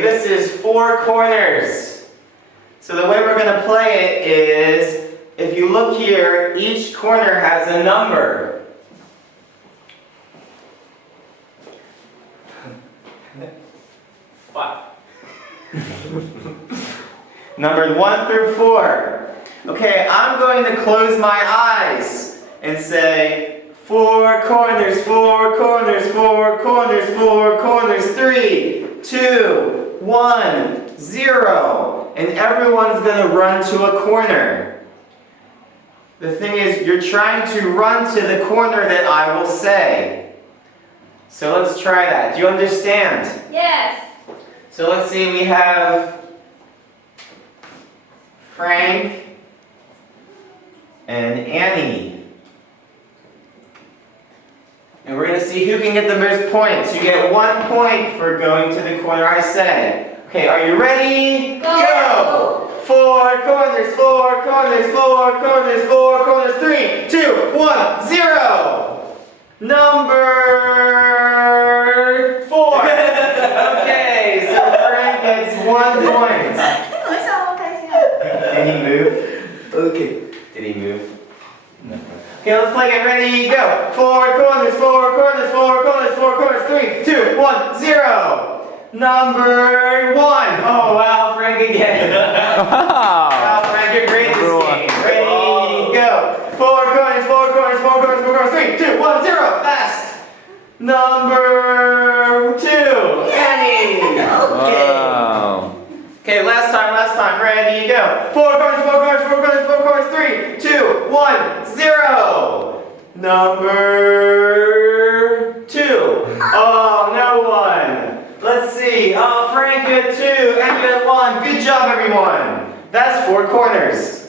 This is 4 corners. So the way we're going to play it is, if you look here, each corner has a number. Numbered 1 through 4. Okay, I'm going to close my eyes and say 4 corners, 4 corners, 4 corners, 4 corners, 3, 2, 1, 0. And everyone's going to run to a corner. The thing is, you're trying to run to the corner that I will say. So let's try that. Do you understand? Yes. So let's see, we have Frank and Annie. And we're going to see who can get the most points. You get 1 point for going to the corner I say. Okay, are you ready? Go! 4 corners, 4 corners, 4 corners, 4 corners, 3, 2, 1, 0. Number 4. Okay, so Frank gets 1 point. Did he move? Okay. Did he move? No. Okay, let's play it. Ready, go. 4 corners, 4 corners, 4 corners, 4 corners, 3, 2, 1, 0. Number 1. Oh, wow, Frank again. Wow, Frank, you're great this game. Ready, go. 4 corners, 4 corners, 4 corners, 4 corners, 3, 2, 1, 0. Fast. Number 2. Annie. Okay. Wow. Okay, last time. Ready, go. 4 corners, 4 corners, 4 corners, 4 corners, 3, 2, 1, 0. Number 2. Oh, no one. Let's see. Oh, Frank, you had 2, and you had 1. Good job, everyone. That's 4 corners.